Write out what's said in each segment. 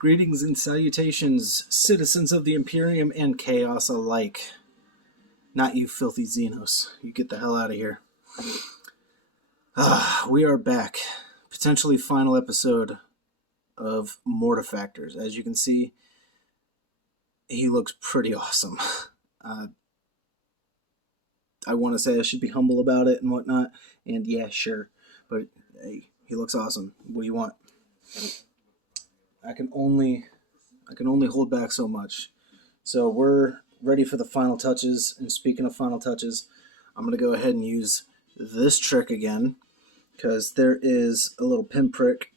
Greetings and salutations, citizens of the Imperium and Chaos alike. Not you filthy Xenos. You get the hell out of here. We are back. Potentially final episode of Mortifactors. As you can see, he looks pretty awesome. I want to say I should be humble about it and whatnot, and yeah, sure, but hey, he looks awesome. What do you want? I can only hold back so much. So we're ready for the final touches, and speaking of final touches, I'm going to go ahead and use this trick again, because there is a little pinprick.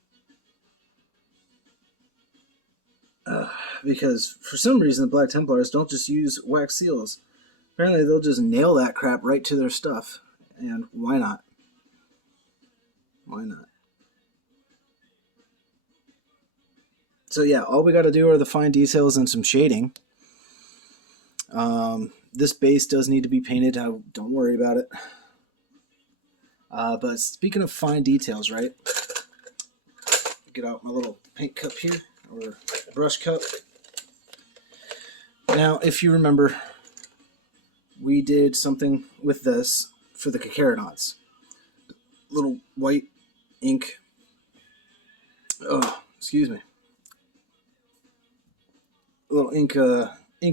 Because for some reason the Black Templars don't just use wax seals. Apparently they'll just nail that crap right to their stuff. And why not? Why not? So yeah, all we got to do are the fine details and some shading. This base does need to be painted. Don't worry about it. But speaking of fine details, right? Get out my little paint cup here, or brush cup. Now, if you remember, we did something with this for the Khornate. Little white ink. Oh, excuse me. Little ink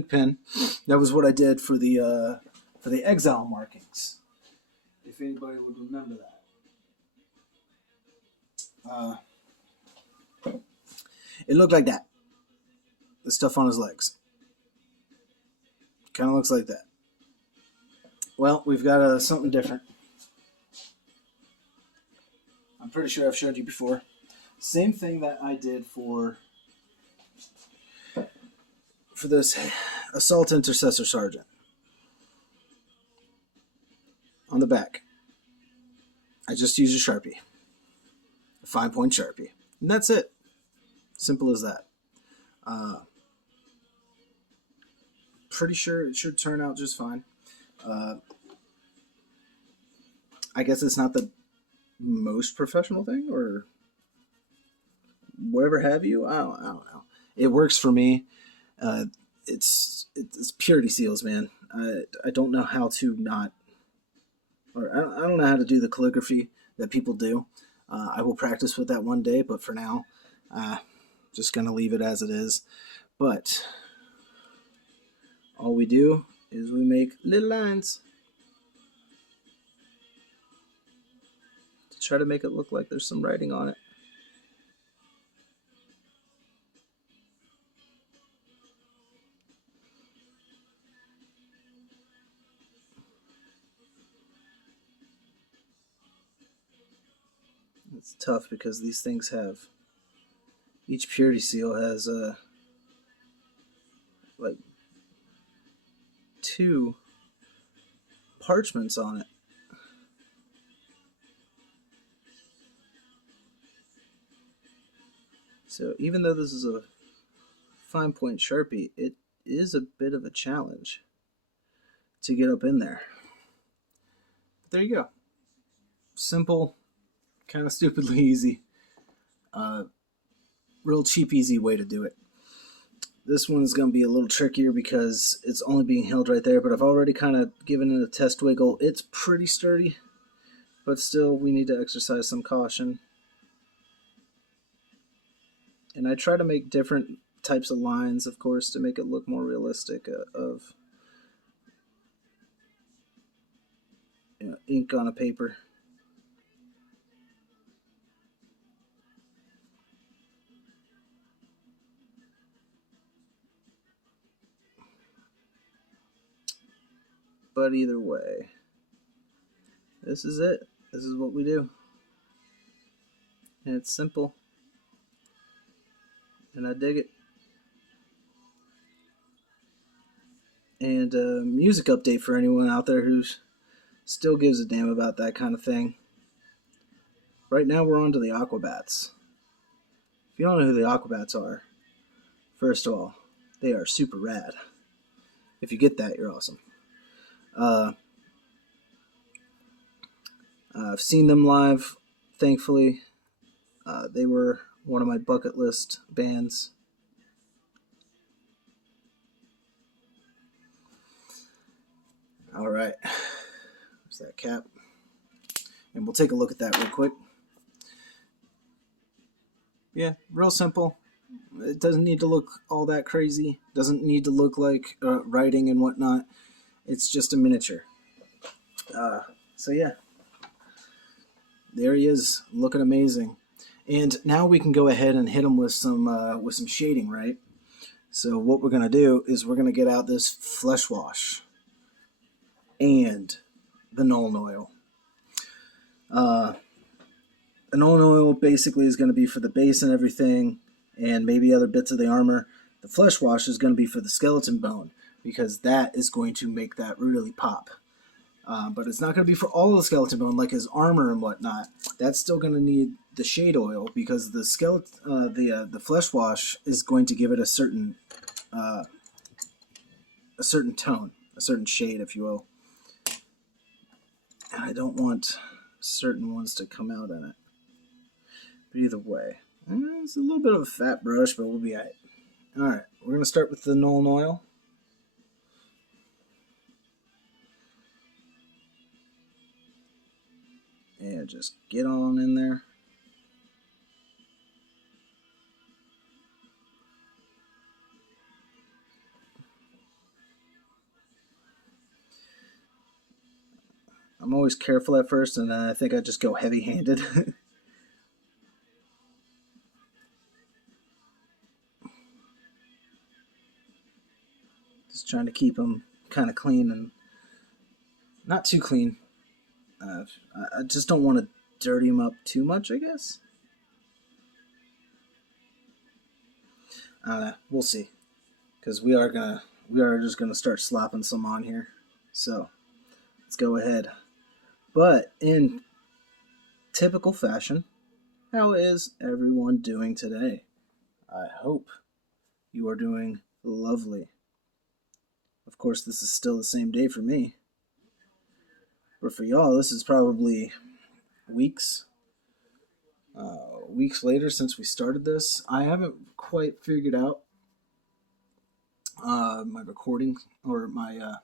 pen. That was what I did for the exile markings. If anybody would remember that. It looked like that. The stuff on his legs. Kind of looks like that. Well, we've got something different. I'm pretty sure I've showed you before. Same thing that I did for this Assault Intercessor Sergeant. On the back, I just use a Sharpie. A 5-point Sharpie. And that's it. Simple as that. Pretty sure it should turn out just fine. I guess it's not the most professional thing, or whatever have you. I don't know. It works for me. It's purity seals, man. I don't know how to not, or I don't know how to do the calligraphy that people do. I will practice with that one day, but for now, just gonna leave it as it is. But all we do is we make little lines to try to make it look like there's some writing on it. It's tough because these things have, each purity seal has like 2 parchments on it. So even though this is a 5-point Sharpie, it is a bit of a challenge to get up in there. But there you go. Simple, kind of stupidly easy. Real cheap, easy way to do it. This one's going to be a little trickier because it's only being held right there, but I've already kind of given it a test wiggle. It's pretty sturdy, but still we need to exercise some caution. And I try to make different types of lines, of course, to make it look more realistic of ink on a paper. But either way, this is it. This is what we do. And it's simple. And I dig it. And music update for anyone out there who still gives a damn about that kind of thing. Right now we're on to the Aquabats. If you don't know who the Aquabats are, first of all, they are super rad. If you get that, you're awesome. I've seen them live, thankfully. They were one of my bucket list bands All right, there's that cap. And we'll take a look at that real quick. Yeah, real simple. It doesn't need to look all that crazy. Doesn't need to look like writing and whatnot. It's just a miniature. So yeah, there he is, looking amazing. And now we can go ahead and hit him with some shading, right? So what we're gonna do is we're gonna get out this flesh wash and the Nuln Oil. The Nuln Oil basically is going to be for the base and everything, and maybe other bits of the armor. The flesh wash is going to be for the skeleton bone, because that is going to make that really pop. But it's not going to be for all of the skeleton bone, like his armor and whatnot. That's still going to need the shade oil, because the the flesh wash is going to give it a certain tone, a certain shade, if you will. And I don't want certain ones to come out in it. But either way, it's a little bit of a fat brush, but we'll be alright. Alright, we're going to start with the Nuln Oil. And just get on in there. I'm always careful at first, and then I think I just go heavy-handed. Just trying to keep them kind of clean and not too clean. I just don't want to dirty them up too much, I guess. I don't know. We'll see, because we are just gonna start slopping some on here. So let's go ahead. But in typical fashion, how is everyone doing today? I hope you are doing lovely. Of course, this is still the same day for me. But for y'all, this is probably weeks later since we started this. I haven't quite figured out my recording or my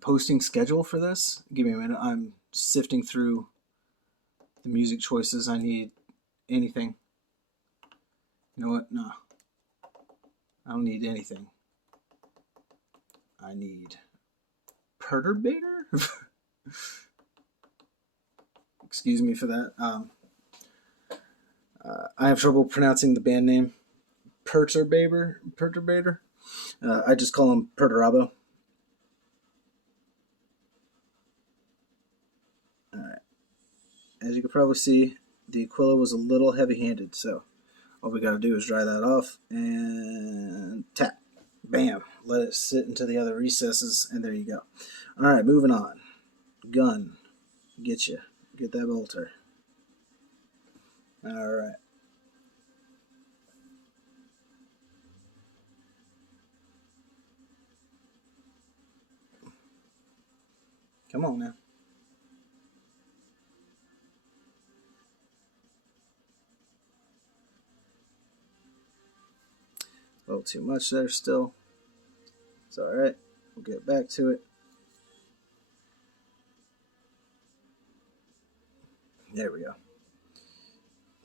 posting schedule for this. Give me a minute. I'm sifting through the music choices. I need anything. You know what? No. I don't need anything. I need Perturbator? Excuse me for that. I have trouble pronouncing the band name. Perturbator. I just call him Perturabo. Alright. As you can probably see, the Aquila was a little heavy-handed, so all we gotta do is dry that off and tap. Bam. Let it sit into the other recesses, and there you go. Alright, moving on. Gun. Get you. Get that bolter. Alright. Come on now. A little too much there still. It's alright. We'll get back to it. There we go.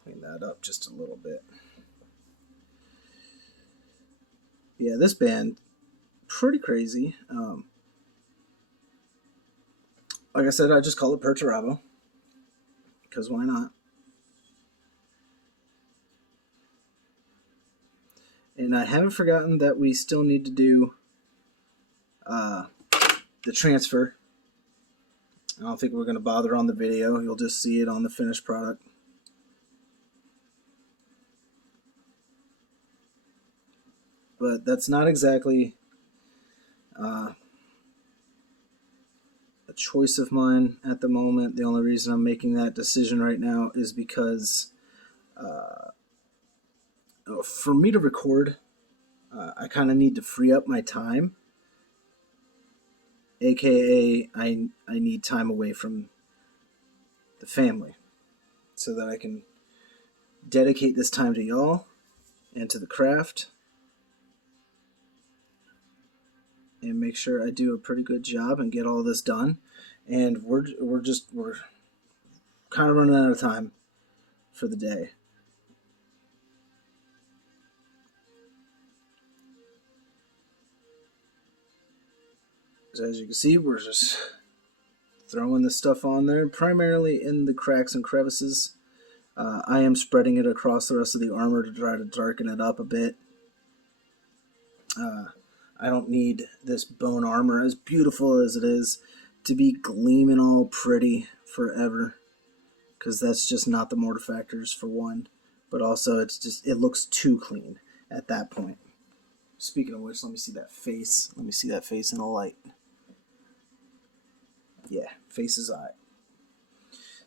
Clean that up just a little bit. Yeah, this band, pretty crazy. Like I said, I just call it Perturabo, because why not? And I haven't forgotten that we still need to do the transfer. I don't think we're going to bother on the video. You'll just see it on the finished product. But that's not exactly a choice of mine at the moment. The only reason I'm making that decision right now is because for me to record, I kind of need to free up my time. AKA, I need time away from the family so that I can dedicate this time to y'all and to the craft and make sure I do a pretty good job and get all this done. And we're kind of running out of time for the day. So as you can see, we're just throwing this stuff on there, primarily in the cracks and crevices. I am spreading it across the rest of the armor to try to darken it up a bit. I don't need this bone armor, as beautiful as it is, to be gleaming all pretty forever, because that's just not the Mortifactors, for one. But also, it looks too clean at that point. Speaking of which, let me see that face. Let me see that face in the light. Yeah, face is eye.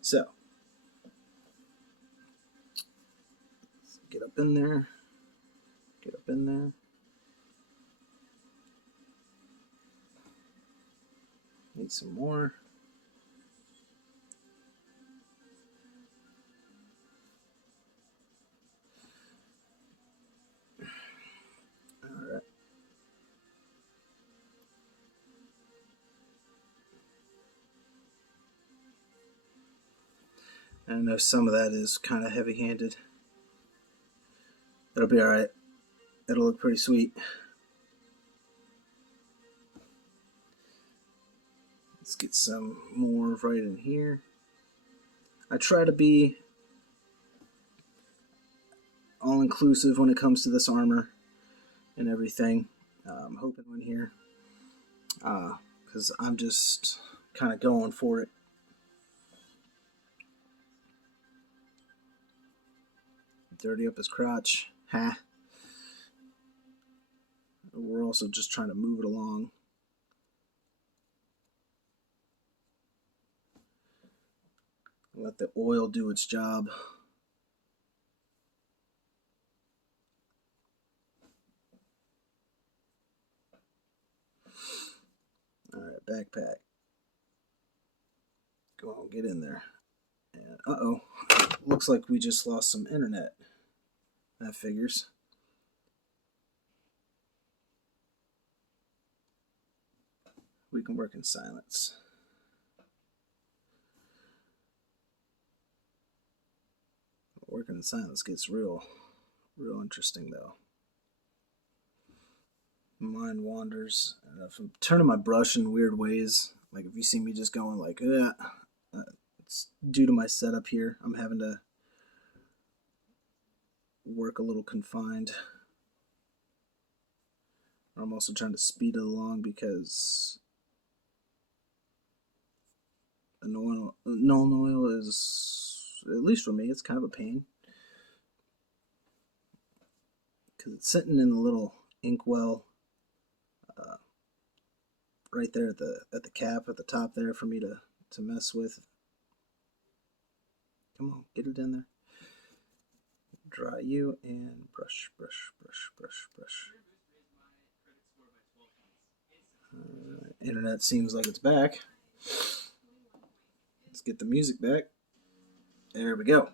So, get up in there. Get up in there. Need some more. Alright. I know some of that is kind of heavy-handed. It'll be alright. It'll look pretty sweet. Let's get some more right in here. I try to be all-inclusive when it comes to this armor and everything. I'm hoping in here, because I'm just kind of going for it. Dirty up his crotch. Ha. We're also just trying to move it along. Let the oil do its job. Alright, backpack. Go on, get in there. And, uh-oh. Looks like we just lost some internet. That figures. We can work in silence. Working in silence gets real interesting, though. Mind wanders. If I'm turning my brush in weird ways, like if you see me just going like, it's due to my setup here. I'm having to work a little confined. I'm also trying to speed it along because a null oil is, at least for me, it's kind of a pain. Because it's sitting in the little inkwell right there at the cap at the top there for me to mess with. Come on, get it in there. Dry you and brush. Internet seems like it's back. Let's get the music back. There we go.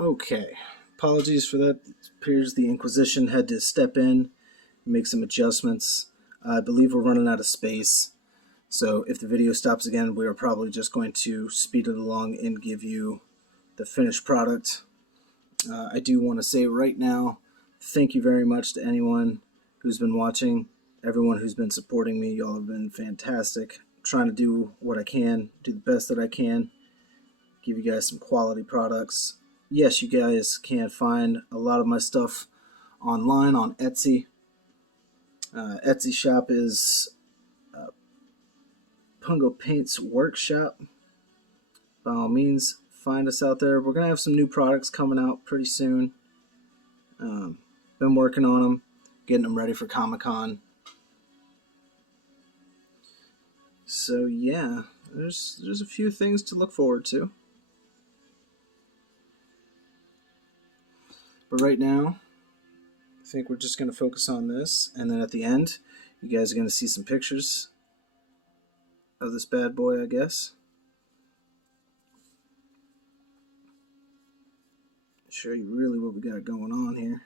Okay, apologies for that. It appears the Inquisition had to step in, make some adjustments. I believe we're running out of space, so if the video stops again, we are probably just going to speed it along and give you the finished product. I do want to say right now, thank you very much to anyone who's been watching, everyone who's been supporting me. Y'all have been fantastic. I'm trying to do what I can, do the best that I can, give you guys some quality products. Yes, you guys can find a lot of my stuff online on Etsy. Etsy shop is Pungo Paints Workshop. By all means, find us out there. We're going to have some new products coming out pretty soon. Been working on them, getting them ready for Comic-Con. So yeah, there's a few things to look forward to. But right now, think we're just going to focus on this, and then at the end, you guys are going to see some pictures of this bad boy, I guess. Show you really what we got going on here.